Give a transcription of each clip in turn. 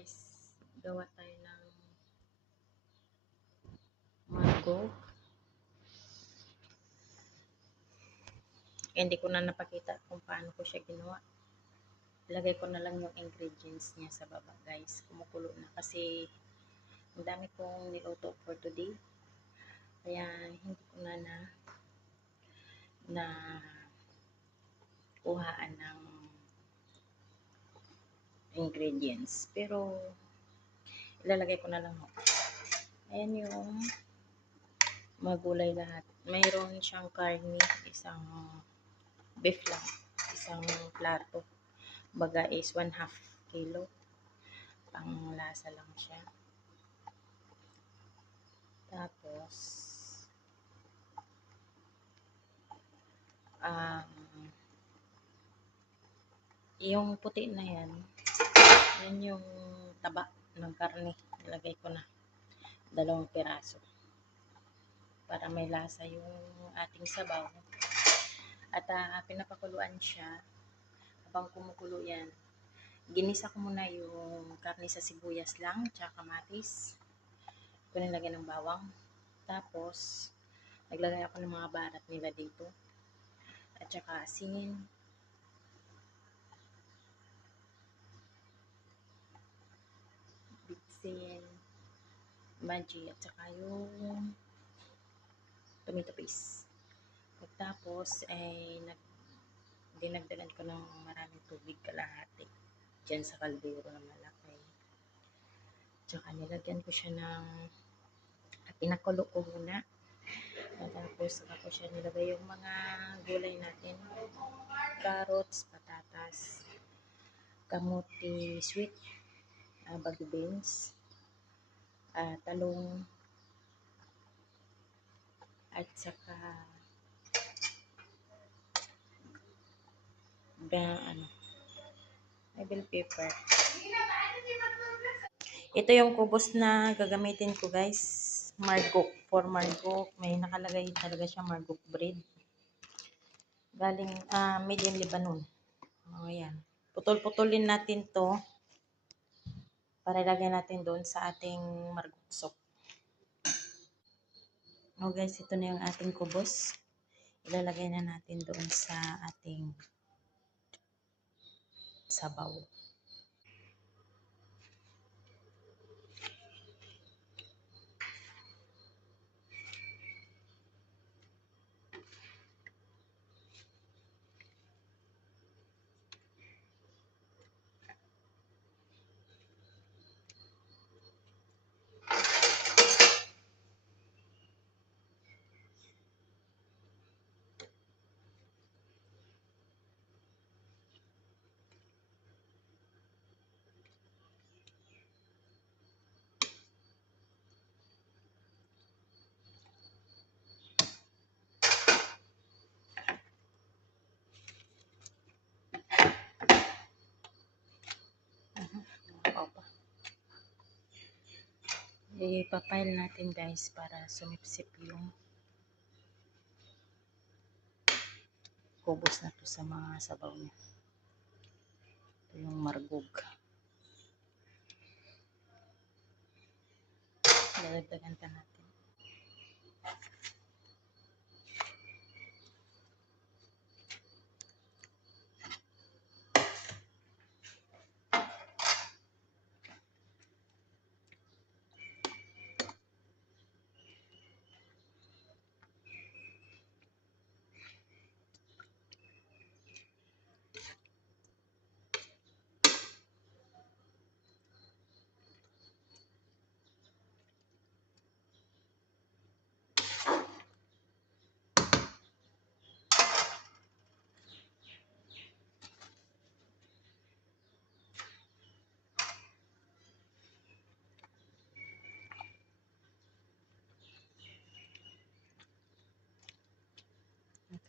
guys, gawa tayo ng mango. Hindi ko na napakita kung paano ko siya ginawa. Ilagay ko na lang yung ingredients niya sa baba guys. Kumukulo na kasi ang dami kong niluto for today. Kaya hindi ko na kuhaan ng ingredients. Pero ilalagay ko na lang. Ayan yung magulay lahat. Mayroon siyang karne, isang beef lang, isang plato. Baga is 1/2 kilo. Pang lasa lang siya. Tapos, yung puti na yan yung taba ng karne. Nilagay ko na 2 piraso. Para may lasa yung ating sabaw. At pinapakuluan siya. Habang kumukulo yan, ginisa ko muna yung karne sa sibuyas lang, tsaka kamatis. Ko nilagyan ng bawang. Tapos, naglagay ako ng mga barat nila dito. At tsaka asin. Bitsin. Maji. At tsaka yung tomato paste. Pagtapos, ay dinagdagan ko ng maraming tubig kalahati. Diyan sa kaldero na malaki. Tsaka nilagyan ko siya ng pinakulo ko muna. Tapos saka ko siya nilagay yung mga gulay natin. Carrots, patatas, kamuti sweet, bagu beans, talong, at saka bell pepper. Ito yung kubos na gagamitin ko guys. Margok. For margok. May nakalagay talaga siya margok bread. Galing medium Lebanon. O yan. Putol-putulin natin to. Para ilagay natin doon sa ating margok soup. O guys, ito na yung ating kubos. Ilalagay na natin doon sa ating sabaw. Ipapile natin guys para sumipsip yung kubos na to sa mga sabaw niya. Ito yung margog. Dadagdagan pa natin.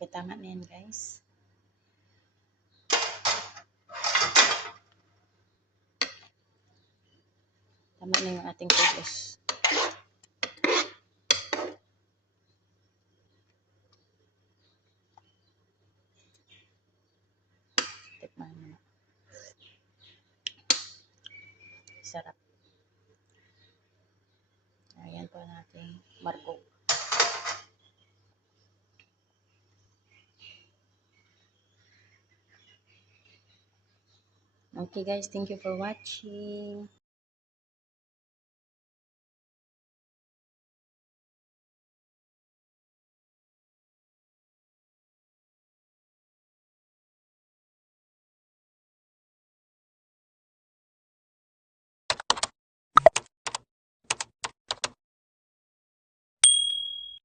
Okay, tama na yan guys. Tama na yung ating kubos. Tikman mo na. sarap. Ayan po natin margo. Okay guys, thank you for watching.